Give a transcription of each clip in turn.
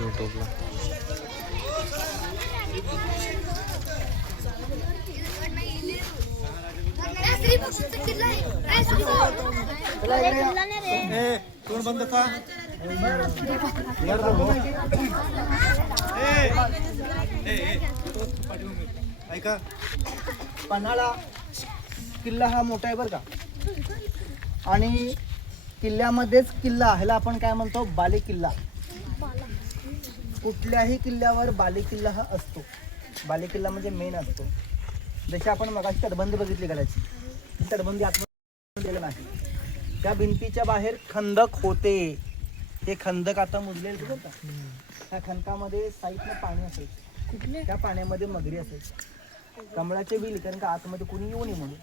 यूट्यूबला. कोण बंद का ऐका. पन्हाळा किल्ला हा मोठा आहे बरं का. आणि किल्ल्यामध्येच किल्ला ह्याला आपण काय म्हणतो, बाले किल्ला. कुठल्याही किल्ल्यावर बाले किल्ला हा असतो. बाले किल्ला म्हणजे मेन असतो. जशी आपण मगाशी तटबंदी बघितली गडाची, ती तटबंदी आतमध्ये नाही. त्या भिंतीच्या बाहेर खंदक होते. ते खंदक आता मुजलेले होता. त्या खंदकामध्ये साईडने पाणी असायचं. त्या पाण्यामध्ये मगरी असायची, कमळाचे बिल. कारण का आतमध्ये कोणी येऊ नये म्हणून.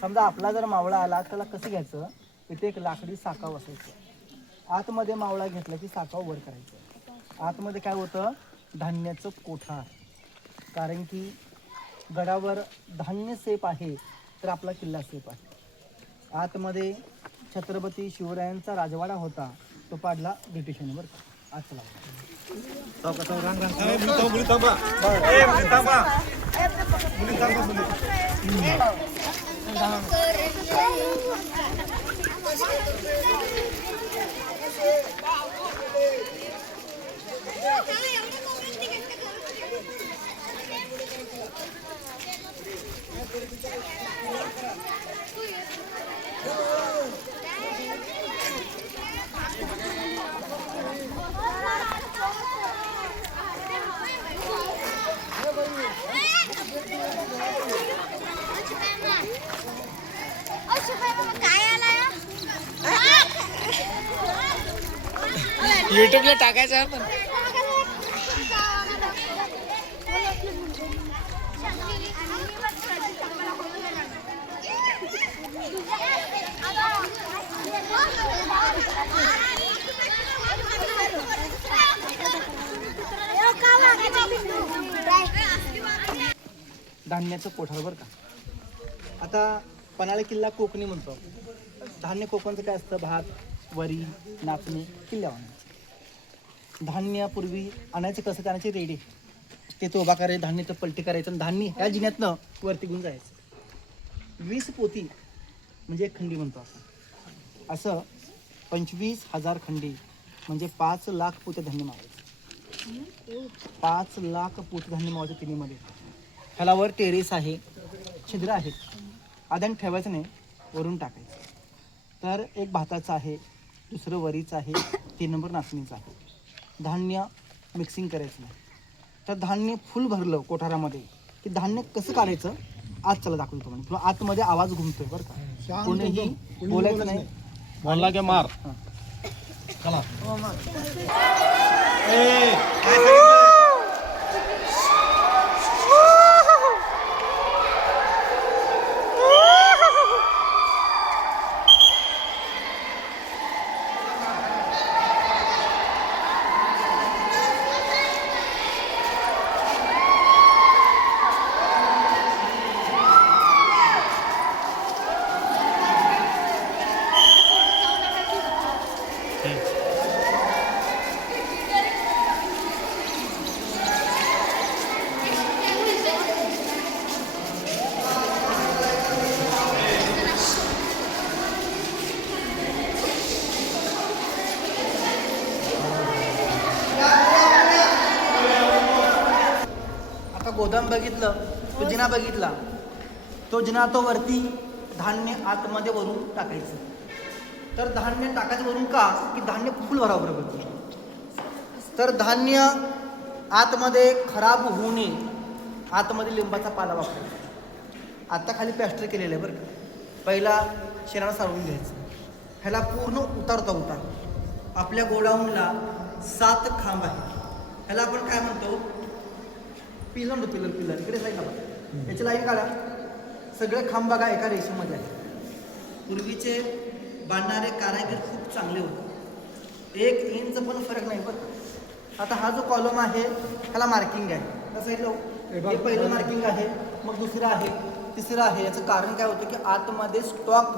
समजा आपला जर मावळा आला त्याला कसं घ्यायचं, इथे एक लाकडी साकाव असायचं. आतमध्ये मावळा घेतला की साकाव वर करायचं. आतमध्ये काय होतं, धान्याचं कोठार. कारण की गडावर धान्य सेफ आहे तर आपला किल्ला सेफ आहे. आतमध्ये छत्रपती शिवरायांचा राजवाडा होता, तो पाडला ब्रिटिशांवर. आज चला युट्यूबला टाकायचं पण. धान्याचं कोठार बरं का. आता पन्हाळा किल्ला कोकणी म्हणतो. धान्य कोकणचं काय असतं, भात, वरी, नाचणी, किल्ल्यावर आणायचं. धान्य पूर्वी आणायचं कसं, आणायचे रेडी. ते तो उभा करायचं, धान्य तर पलटी करायचं आणि धान्य ह्या जिन्यातनं वरती घेऊन जायचं. 20 पोती म्हणजे एक खंडी म्हणतो आपण. असं 25,000 खंडी म्हणजे 5 लाख पोते धान्य मावायचं. 5 लाख पोते धान्य मावायचं तिन्हीमध्ये. ह्याला वर टेरेस आहे, छिद्र आहेत. आधान ठेवायचं नाही, वरून टाकायचं. तर एक भाताचं आहे, दुसरं वरीचं आहे, 3 नंबर नाचणीचं आहे. धान्य मिक्सिंग करायचं नाही. तर धान्य फुल भरलं कोठारामध्ये की धान्य कसं काढायचं आज चला दाखवतो. म्हणजे आतमध्ये आवाज घुमतोय बरं का, कोणीही बोलायचं नाही. बोलला की मार. चला गोदाम बघितलं, तो जिना बघितला. तो जिना तो वरती धान्य आतमध्ये वरून टाकायचं. तर धान्य टाकायचं वरून का, की धान्य फुल भरावं बरोबर. तर धान्य आतमध्ये खराब होऊ नये, आतमध्ये लिंबाचा पाला वापरायचा. आता खाली प्लॅस्टर केलेलं आहे बरं का. पहिला शेणाला सारवून घ्यायचं. ह्याला पूर्ण उतारता उतार. आपल्या गोडाऊनला 7 खांब आहे. ह्याला आपण काय म्हणतो, पिलर पिलर पिलर. इकडे साईड बघा, याची लाईन काढा. सगळे खांब बघा एका रेषेमध्ये आहे. पूर्वीचे बांधणारे कारागीर खूप चांगले होते. 1 इंच पण फरक नाही बरं. आता हा जो कॉलम आहे ह्याला मार्किंग आहे. हे पहिलं मार्किंग आहे, मग दुसरं आहे, तिसरं आहे. याचं कारण काय होतं की आतमध्ये स्टॉक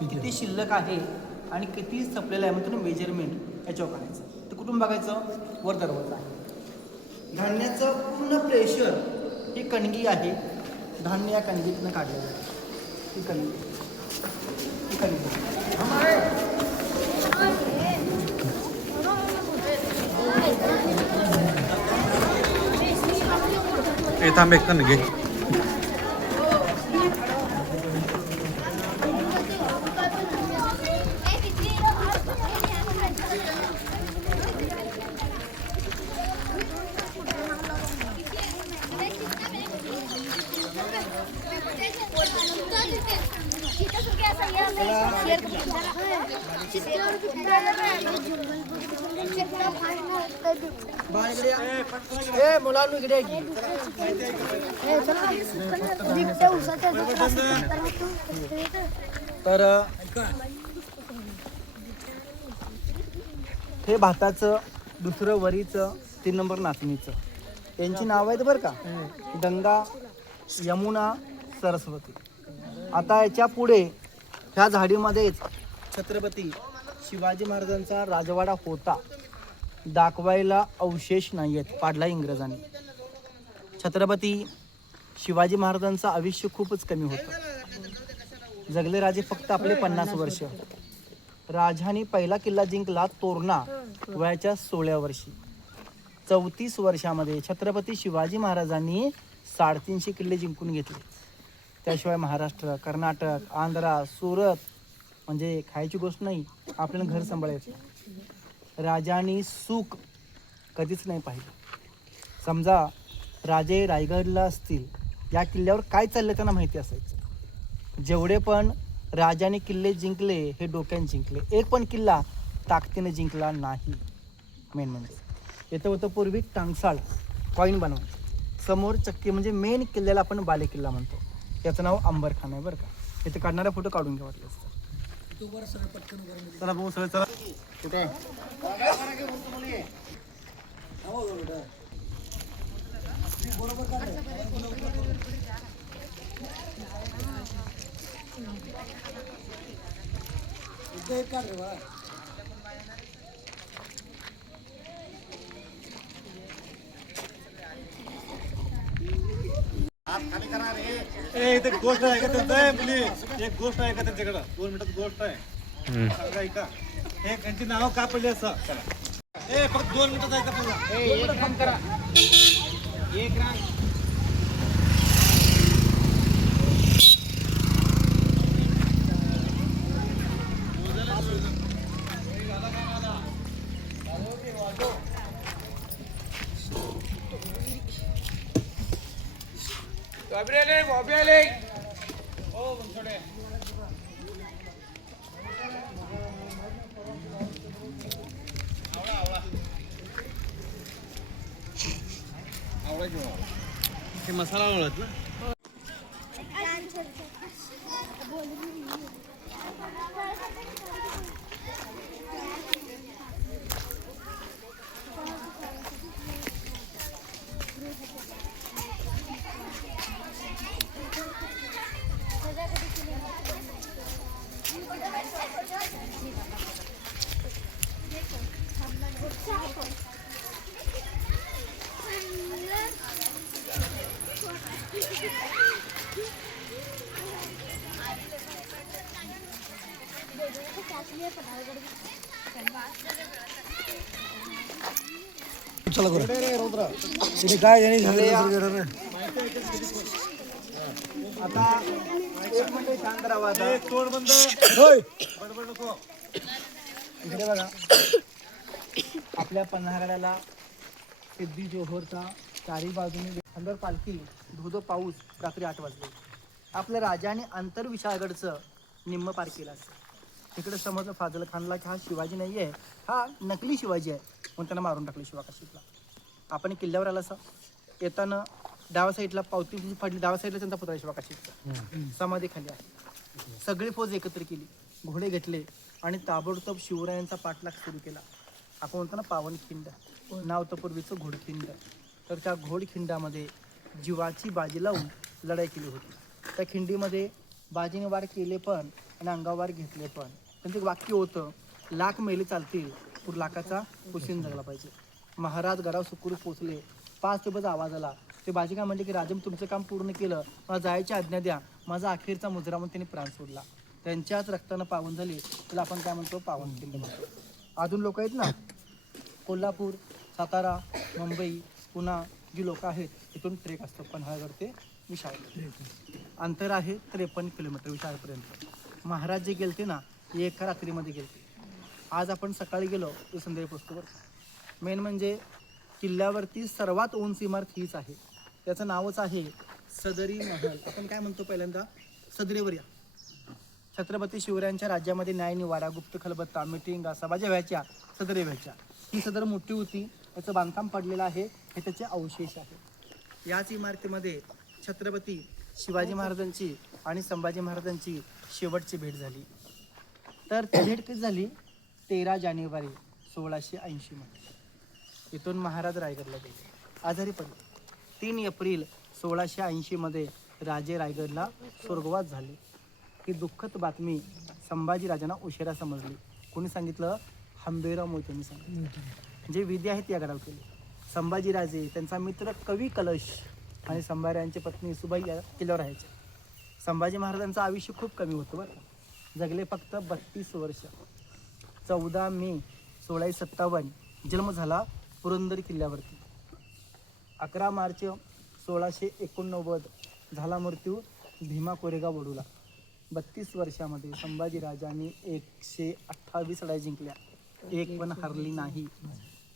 किती शिल्लक आहे आणि किती संपलेलं आहे म्हणतो ना, मेजरमेंट याच्यावर करायचं. कुठून बघायचं? वर दरवाजा आहे. धान्याचं पूर्ण प्रेशर ही कणगी आहे. धान्य या कणगीतनं काढलेलं आहे. ही कणगी थांब एक घे. मुलांना इकडे तर हे भाताचं, दुसरं वरीचं, 3 नंबर नाचणीचं. यांची नाव आहेत बरं का, गंगा, यमुना, सरस्वती. आता याच्या पुढे ह्या झाडीमध्येच छत्रपती शिवाजी महाराजांचा राजवाडा होता. दाखवायला अवशेष नाही आहेत, पाडला इंग्रजांनी. छत्रपती शिवाजी महाराजांचं आयुष्य खूपच कमी होतं. जगले राजे फक्त आपले 50 वर्ष. राजाने पहिला किल्ला जिंकला तोरणा वयाच्या 16व्या वर्षी. 34 वर्षामध्ये छत्रपती शिवाजी महाराजांनी 350 किल्ले जिंकून घेतले. त्याशिवाय महाराष्ट्र, कर्नाटक, आंध्रा, सुरत, म्हणजे खायची गोष्ट नाही, आपल्याला घर सांभाळायचं. राजांनी सुख कधीच नाही पाहिलं. समजा राजे रायगडला असतील, या किल्ल्यावर काय चाललं त्यांना माहिती असायचं. जेवढे पण राजाने किल्ले जिंकले हे डोक्याने जिंकले, एक पण किल्ला ताकदीने जिंकला नाही. मेन म्हणजे येतं होतं पूर्वी टांगसाळ कॉईन बनवून समोर चक्की, म्हणजे मेन किल्ल्याला आपण बाले किल्ला म्हणतो. याचं नाव अंबरखाना आहे बरं का. इथे काढणारा फोटो काढून घ्या वाटलं असतं. चला भाऊ सगळं चला. कुठे इथे गोष्ट आहे का त्यांचं मुली, एक गोष्ट आहे का त्यांच्याकडं, 2 मिनिटात गोष्ट आहे. ऐका, हे त्यांची नाव का पडली असं. फक्त 2 मिनिटात ऐका पहिला. हे मसाला आवडत ना. चला तिथे काय आता एक मिनिट शांत राहा. आता तोड बंद. बडबड नको. इकडे बघा, आपल्या पन्हाळगडाला सिद्धी जोहरचा चारी बाजूने अंदर पालखी, धोधो पाऊस, रात्री 8 वाजले. आपल्या राजाने आंतरविशाळगडचं निम्म पार केलं असतं. तिकडे समजलं फाजल खानला की हा शिवाजी नाही आहे, हा नकली शिवाजी आहे, म्हणून त्यांना मारून टाकलं शिवाकाशीला. आपण किल्ल्यावर आला असा येताना डाव्या साईडला पावती फाडली, डाव्या साईडला त्यांचा पुतळा शिवाकाशीचा समाधी खाली आहे. सगळी फौज एकत्र केली, घोडे घेतले आणि ताबडतोब शिवरायांचा पाठलाग सुरू केला. आपण म्हणतो ना पावनखिंड, नाव तर पूर्वीचं घोडखिंड. तर त्या घोडखिंडामध्ये जीवाची बाजी लावून लढाई केली होती. त्या खिंडीमध्ये बाजीने वार केले पण आणि अंगावर घेतले पण. त्यांचं वाक्य होतं, लाख मेले चालतील कोल्हापूर लाखाचा कुशीन जगला पाहिजे. महाराज गडावर सुखरूप पोचले. 5 रुपयाचा आवाज आला. ते बाजी काय म्हणले की राजे तुमचं काम पूर्ण केलं, मला जायची आज्ञा द्या. माझा अखेरचा मुजरा म्हणून त्यांनी प्राण सोडला. त्यांच्याच रक्तानं पावन झाले, त्याला आपण काय म्हणतो पावनखिंड म्हणतो. अजून लोक आहेत ना कोल्हापूर, सातारा, मुंबई, पुणा जी लोक आहेत तिथून ट्रेक असतो पन्हाळगड ते विशाळ. अंतर आहे 53 किलोमीटर विशाळपर्यंत. महाराज जे गेलते ना एका रात्रीमध्ये गेलते. आज आपण सकाळी गेलो ते संध्याकाळी पोचतो बरं. मेन म्हणजे किल्ल्यावरती सर्वात उंच इमारत हीच आहे. त्याचं नावच आहे सदरी महल. आपण काय म्हणतो पहिल्यांदा सदरीवर या. छत्रपती शिवरायांच्या राज्यामध्ये न्याय निवाडा, गुप्त खलबत्ता, मिटिंगा, सभा ज्या व्हायच्या सदरी व्हायच्या. ही सदर मोठी होती, त्याचं बांधकाम पडलेलं आहे, हे त्याचे अवशेष आहे. याच इमारतीमध्ये छत्रपती शिवाजी महाराजांची आणि संभाजी महाराजांची शेवटची भेट झाली. तर ती भेट कधी झाली 13 जानेवारी 1680 मध्ये. इथून महाराज रायगडला गेले, आजारी पडले. 3 एप्रिल 1680 मध्ये राजे रायगडला स्वर्गवास झाले. ही दुःखद बातमी संभाजीराजांना उशिरा समजली. कोणी सांगितलं? हंबीरराव मोहितेंनी सांगितलं. जे विधी आहेत या गडावर केले. संभाजीराजे, त्यांचा मित्र कवी कलश आणि संभाजीराजांची पत्नी सुबाई या किल्ल्यावर राहायचे. संभाजी महाराजांचं आयुष्य खूप कमी होतं बरं का. जगले फक्त 32 वर्ष. 14 मे 1657 जन्म झाला पुरंदर किल्ल्यावरती. 11 मार्च 1689 झाला मृत्यू भीमा कोरेगाव वडूला. 32 वर्षामध्ये संभाजीराजांनी 128 लढाई जिंकल्या, एक पण हरली नाही.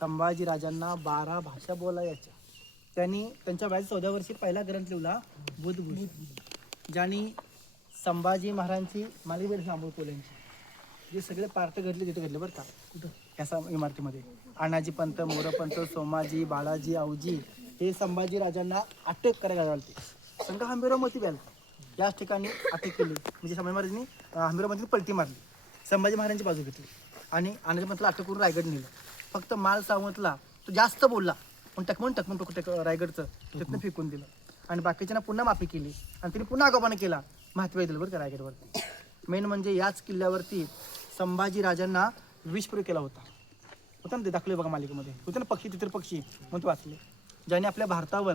संभाजीराजांना 12 भाषा बोलायच्या. त्यांनी त्यांच्या वयाच्या 14 वर्षी पहिला ग्रंथ लिहिला बुधभूषण, ज्यांनी संभाजी महाराजांची मालिवेड सांबोळकोल्यांची जे सगळे पार्ट घडले तिथे घडले बरं का. कुठं? ह्या इमारतीमध्ये अण्णाजी पंत, मोरपंत, सोमाजी, बाळाजी, आवजी हे संभाजीराजांना अटक करायला घालते. संघ हंबीरराव मोहिते बी आले. याच ठिकाणी अटक केली. म्हणजे संभाजी महाराजांनी हंबीरराव मोहितेंनी पलटी मारली, संभाजी महाराजांची बाजू घेतली आणि अण्णाजी पंतला अटक करून रायगड नेलं. फक्त माल सावंतला तो जास्त बोलला पण टकमून रायगडचं तिथनं फेकून दिलं आणि बाकीच्यांना पुन्हा माफी केली आणि तिने पुन्हा आगोपणा केला. महत्त्व दिलं बरं का रायगडवरती. मेन म्हणजे याच किल्ल्यावरती संभाजीराजांना विषप्रयोग केला होता ना, ते दाखवले बघा मालिकेमध्ये. होते ना पक्षी, तिथे पक्षी म्हणून ते वाचले. ज्याने आपल्या भारतावर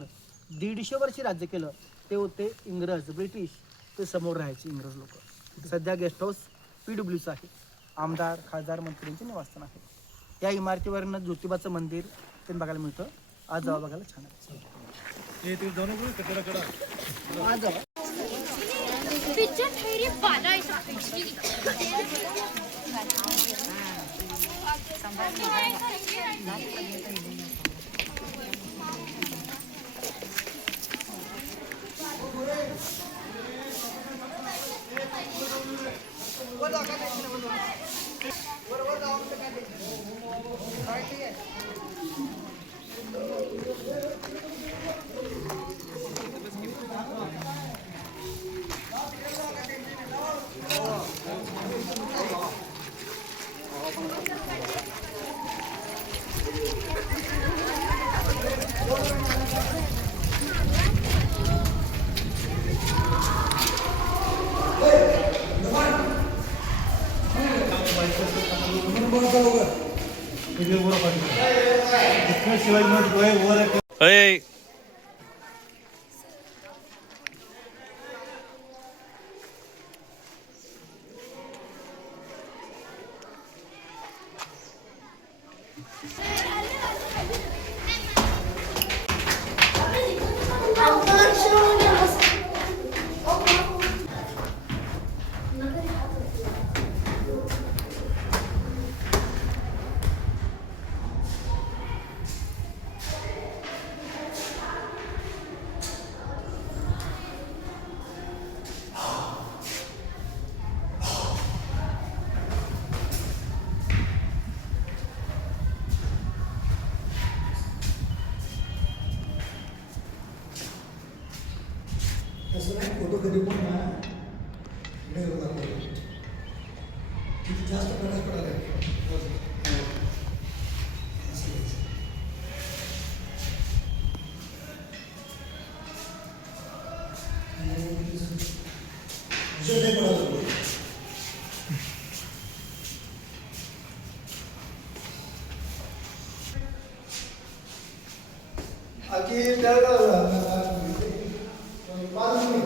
150 वर्षी राज्य केलं ते होते इंग्रज, ब्रिटिश. ते समोर राहायचे इंग्रज लोक. सध्या गेस्ट हाऊस PWC आहे. आमदार, खासदार, मंत्र्यांचे निवासस्थान आहे. या इमारतीवरनं ज्योतिबाचं मंदिर ते बघायला मिळतं. आज जावा बघायला छान आहे. आज जावा. अय पाच